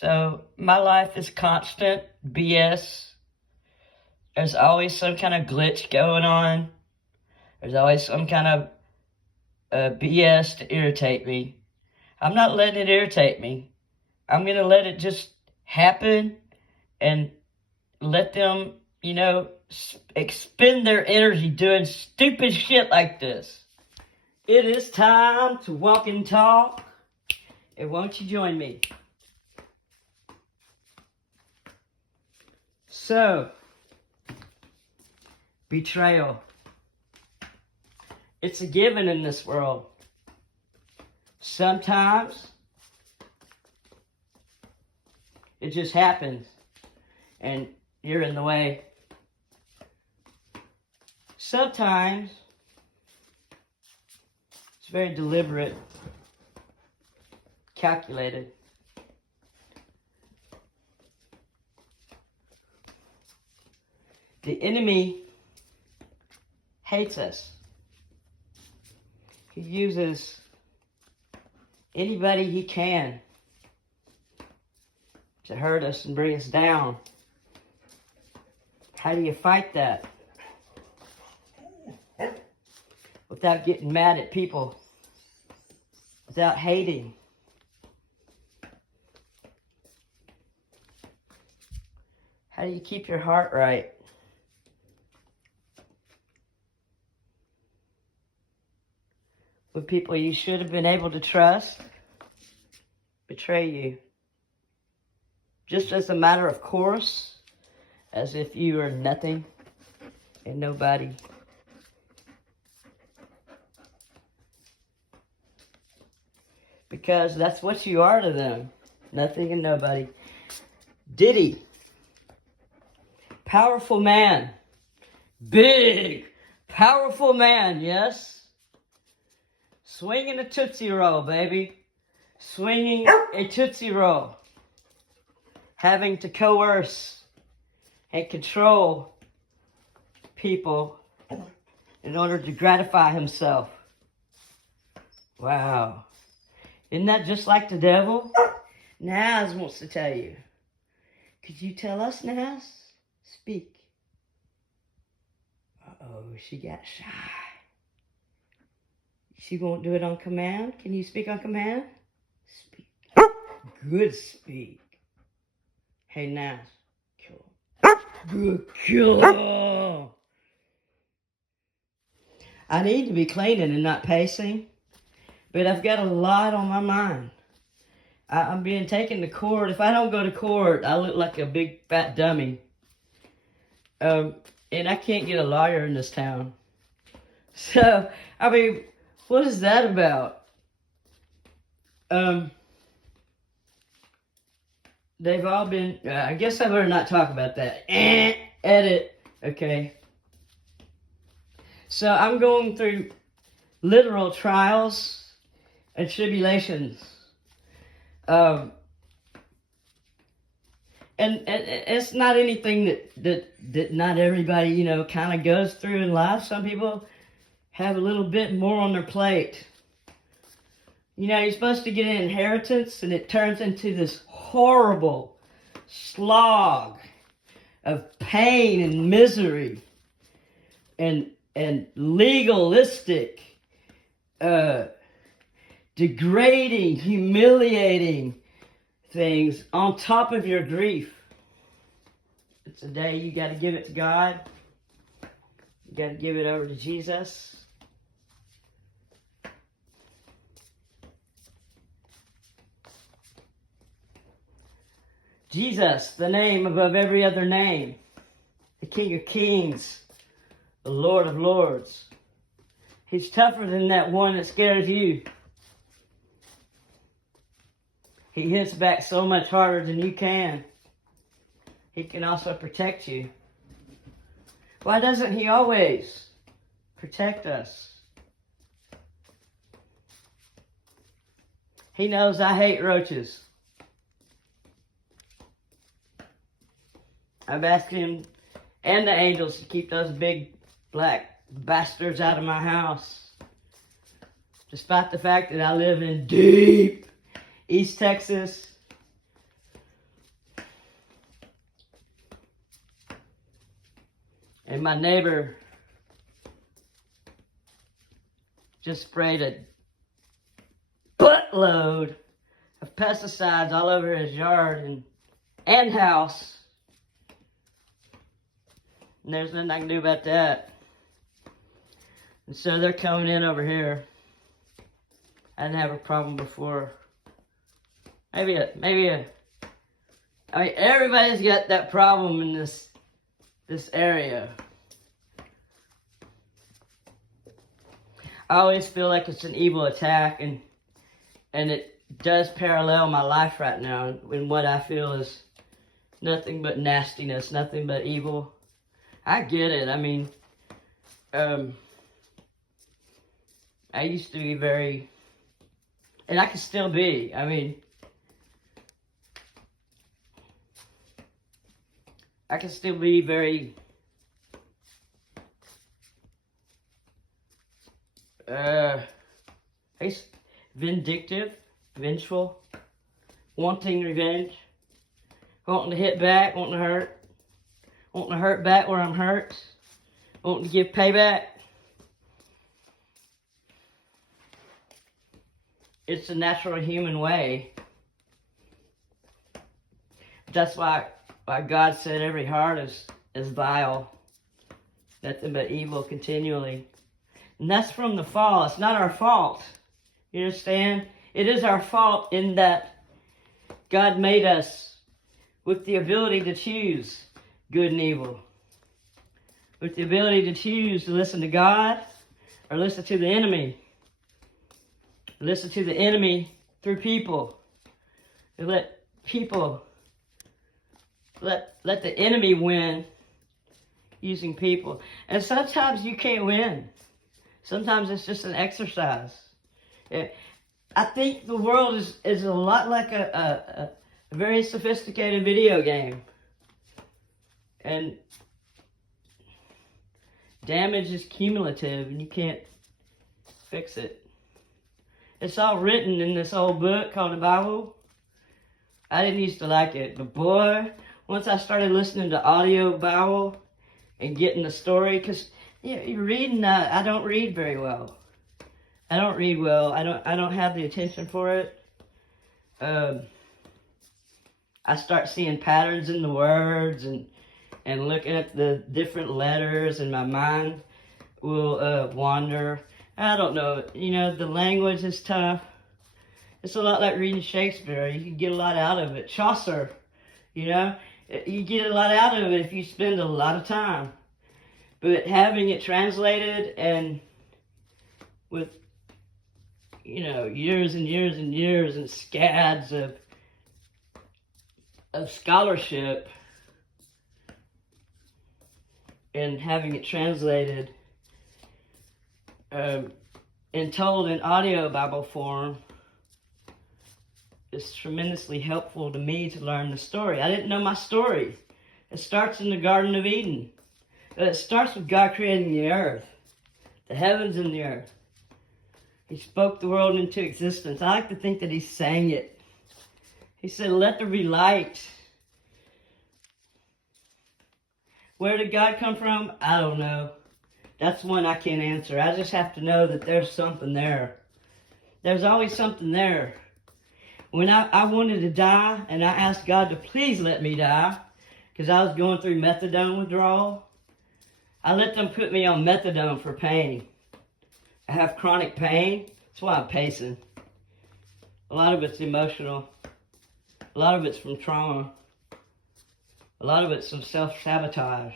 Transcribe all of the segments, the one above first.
So my life is constant BS. There's always some kind of glitch going on. There's always some kind of BS to irritate me. I'm not letting it irritate me. I'm going to let it just happen and let them, expend their energy doing stupid shit like this. It is time to walk and talk. And won't you join me? So, betrayal. It's a given in this world. Sometimes it just happens and you're in the way. Sometimes it's very deliberate, calculated. The enemy hates us. He uses anybody he can to hurt us and bring us down. How do you fight that? Without getting mad at people. Without hating. How do you keep your heart right? With people you should have been able to trust betray you. Just as a matter of course, as if you are nothing and nobody. Because that's what you are to them. Nothing and nobody. Diddy. Powerful man. Big, powerful man, yes? Swinging a Tootsie Roll, baby. Swinging a Tootsie Roll. Having to coerce and control people in order to gratify himself. Wow. Isn't that just like the devil? Naz wants to tell you. Could you tell us, Naz? Speak. Uh-oh, she got shy. She won't do it on command. Can you speak on command? Speak. Good speak. Hey, Naz. Kill him. Good kill him. I need to be cleaning and not pacing. But I've got a lot on my mind. I'm being taken to court. If I don't go to court, I look like a big fat dummy. And I can't get a lawyer in this town. So, I mean, what is that about? They've all been, I guess I better not talk about that. Edit. Okay. So, I'm going through literal trials and tribulations. And it's not anything that not everybody, kind of goes through in life. Some people have a little bit more on their plate. You're supposed to get an inheritance, and it turns into this horrible slog of pain and misery and legalistic, degrading, humiliating things on top of your grief. It's a day you got to give it to God. You got to give it over to Jesus. Jesus, the name above every other name. The King of Kings. The Lord of Lords. He's tougher than that one that scares you. He hits back so much harder than you can. He can also protect you. Why doesn't he always protect us? He knows I hate roaches. I've asked him and the angels to keep those big black bastards out of my house. Despite the fact that I live in deep East Texas, And my neighbor just sprayed a buttload of pesticides all over his yard and house. And there's nothing I can do about that. And so they're coming in over here. I didn't have a problem before. I mean, everybody's got that problem in this area. I always feel like it's an evil attack, and it does parallel my life right now, in what I feel is nothing but nastiness, nothing but evil. I get it. I mean, I used to be very, and I can still be. I mean, I can still be very vindictive, vengeful, wanting revenge, wanting to hit back, wanting to hurt back where I'm hurt, wanting to give payback. It's a natural human way. That's why God said every heart is vile, nothing but evil continually. And that's from the fall. It's not our fault. You understand? It is our fault in that God made us with the ability to choose good and evil. With the ability to choose to listen to God or listen to the enemy. Listen to the enemy through people. And let people, let the enemy win using people. And sometimes you can't win. Sometimes it's just an exercise. I think the world is a lot like a very sophisticated video game. And damage is cumulative and you can't fix it. It's all written in this old book called the Bible. I didn't used to like it, but boy, once I started listening to audio Bible and getting the story, because you're reading, I don't read very well. I don't read well. I don't have the attention for it. I start seeing patterns in the words and looking at the different letters, and my mind will wander. I don't know. The language is tough. It's a lot like reading Shakespeare. You can get a lot out of it. Chaucer, you get a lot out of it if you spend a lot of time. But having it translated and with, years and years and years and scads of scholarship and having it translated and told in audio Bible form is tremendously helpful to me to learn the story. I didn't know my story. It starts in the Garden of Eden. It starts with God creating the earth, the heavens and the earth. He spoke the world into existence. I like to think that he sang it. He said, "Let there be light." Where did God come from? I don't know. That's one I can't answer. I just have to know that there's something there. There's always something there. When I wanted to die, and I asked God to please let me die, because I was going through methadone withdrawal, I let them put me on methadone for pain. I have chronic pain. That's why I'm pacing. A lot of it's emotional. A lot of it's from trauma. A lot of it's from self-sabotage.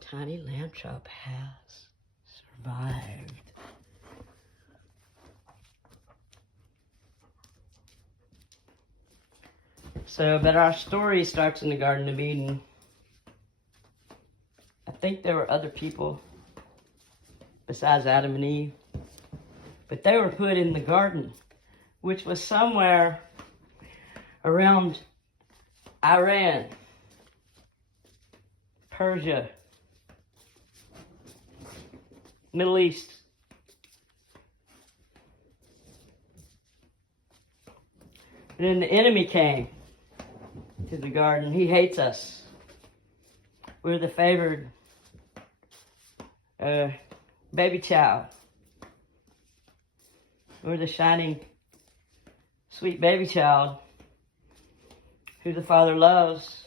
Tiny lamb chop has survived. But our story starts in the Garden of Eden. I think there were other people besides Adam and Eve, but they were put in the garden, which was somewhere around Iran, Persia, Middle East. And then the enemy came to the garden. He hates us. We're the favored baby child. We're the shining, sweet baby child who the Father loves.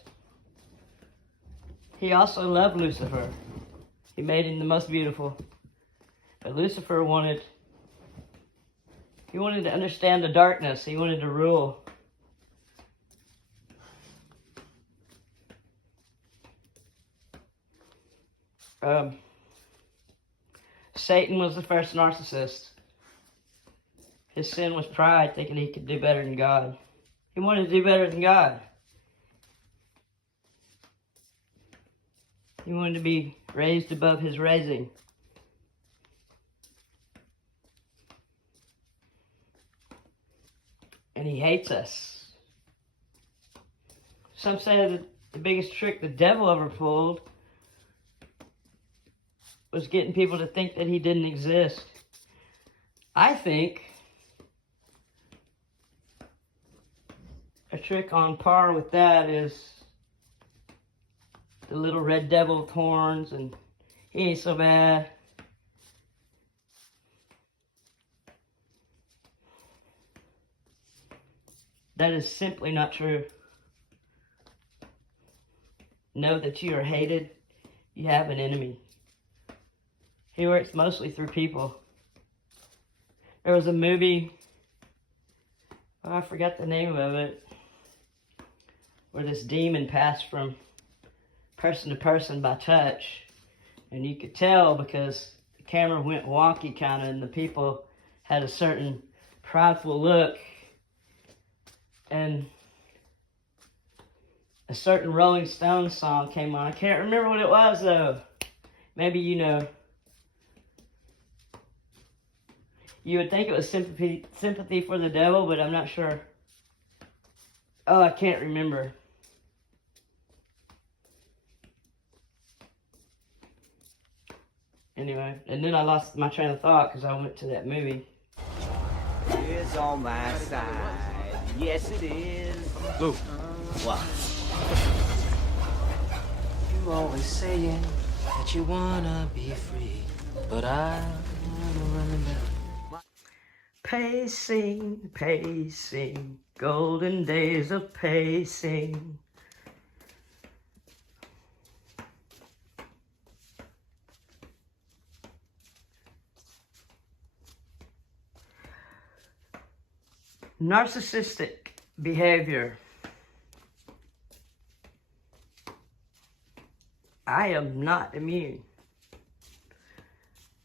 He also loved Lucifer. He made him the most beautiful. But Lucifer wanted to understand the darkness. He wanted to rule. Satan was the first narcissist. His sin was pride, thinking he could do better than God. He wanted to do better than God. He wanted to be raised above his raising. And he hates us. Some say that the biggest trick the devil ever pulled was getting people to think that he didn't exist. I think a trick on par with that is the little red devil with horns, and he ain't so bad. That is simply not true. Know that you are hated. You have an enemy. He works mostly through people. There was a movie, I forgot the name of it, where this demon passed from person to person by touch. And you could tell because the camera went wonky kind of, and the people had a certain prideful look. And a certain Rolling Stones song came on. I can't remember what it was though. Maybe you know. You would think it was sympathy for the devil, but I'm not sure. Oh, I can't remember. Anyway, and then I lost my train of thought because I went to that movie. It's on my side. Yes, it is. Lou. What? You always saying that you wanna be free, but I'm running back. Pacing, pacing, golden days of pacing. Narcissistic behavior. I am not immune.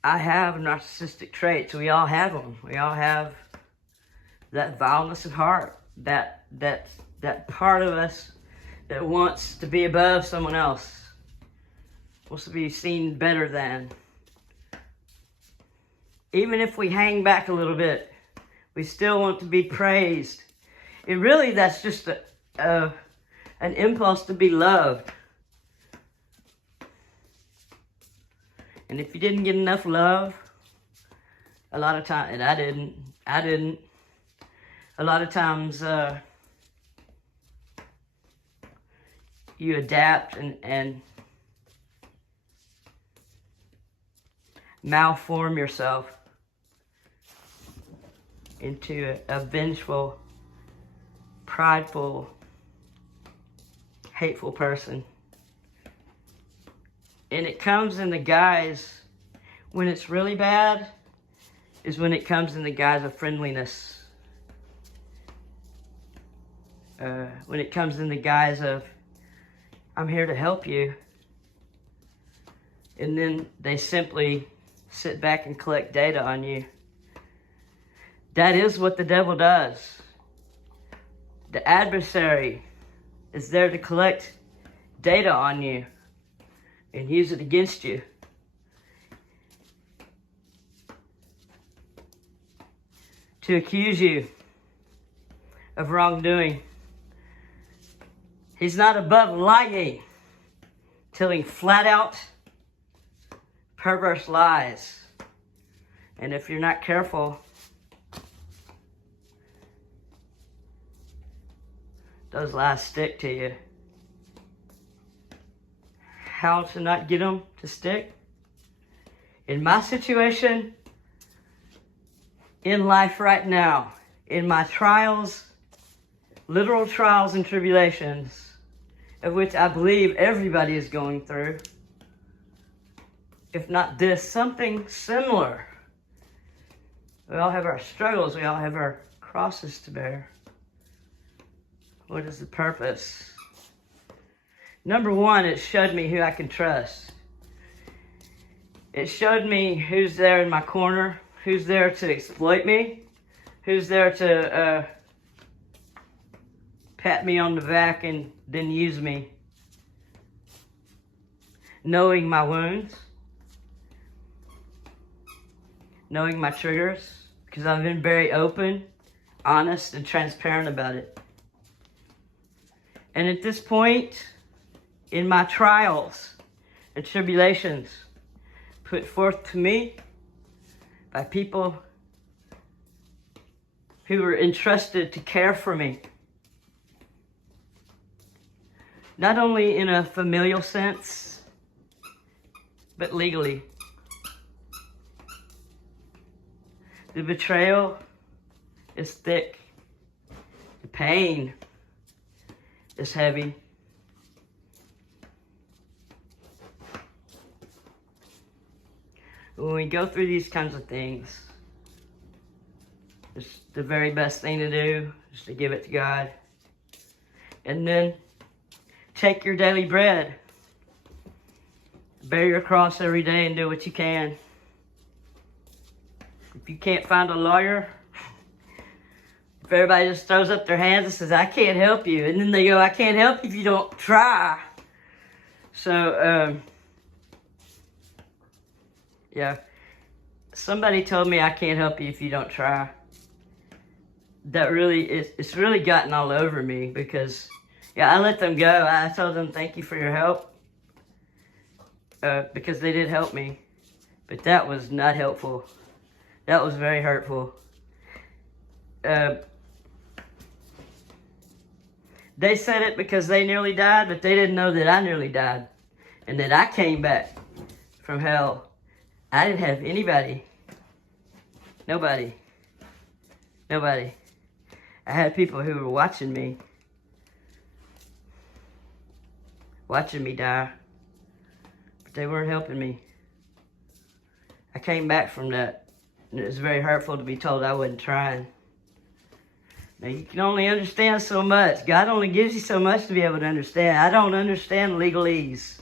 I have narcissistic traits. We all have them. We all have that vileness at heart, that part of us that wants to be above someone else, wants to be seen better than. Even if we hang back a little bit, we still want to be praised. And really, that's just an impulse to be loved. And if you didn't get enough love, a lot of times, and I didn't, a lot of times you adapt and malform yourself into a vengeful, prideful, hateful person. And it comes in the guise, when it's really bad, is when it comes in the guise of friendliness. When it comes in the guise of, I'm here to help you. And then they simply sit back and collect data on you. That is what the devil does. The adversary is there to collect data on you and use it against you. To accuse you of wrongdoing. He's not above lying, telling flat out perverse lies. And if you're not careful, those lies stick to you. how to not get them to stick. In my situation, in life right now, in my trials, literal trials and tribulations, of which I believe everybody is going through, if not this, something similar. We all have our struggles, we all have our crosses to bear. What is the purpose? Number one, it showed me who I can trust. It showed me who's there in my corner, who's there to exploit me, who's there to pat me on the back and then use me. Knowing my wounds, knowing my triggers, because I've been very open, honest, and transparent about it. And at this point, in my trials and tribulations, put forth to me by people who were entrusted to care for me. Not only in a familial sense, but legally. The betrayal is thick. The pain is heavy. When we go through these kinds of things, it's the very best thing to do is to give it to God. And then take your daily bread. Bear your cross every day and do what you can. If you can't find a lawyer, if everybody just throws up their hands and says, I can't help you, and then they go, I can't help you if you don't try. So, yeah. Somebody told me I can't help you if you don't try. That really, it's really gotten all over me because, yeah, I let them go. I told them, thank you for your help. Because they did help me. But that was not helpful. That was very hurtful. They said it because they nearly died, but they didn't know that I nearly died. And that I came back from hell. I didn't have anybody. Nobody. I had people who were watching me die. But they weren't helping me. I came back from that. And it was very hurtful to be told I wasn't trying. Now, you can only understand so much. God only gives you so much to be able to understand. I don't understand legalese.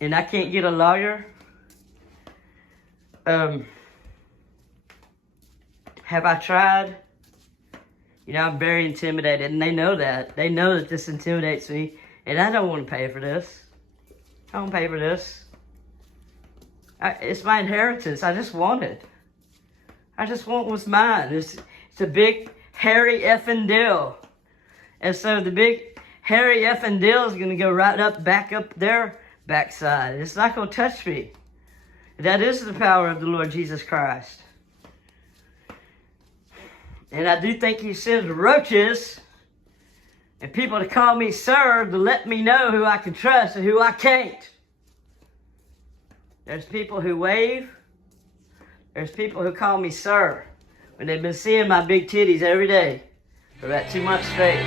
And I can't get a lawyer. Have I tried? You know, I'm very intimidated, and they know that. They know that this intimidates me, and I don't want to pay for this. I don't pay for this. It's my inheritance. I just want it. I just want what's mine. It's a big, hairy effing deal. And so the big, hairy effing deal is going to go right back up their backside. It's not going to touch me. That is the power of the Lord Jesus Christ. And I do think he sends roaches and people to call me sir to let me know who I can trust and who I can't. There's people who wave. There's people who call me sir when they've been seeing my big titties every day for about 2 months straight.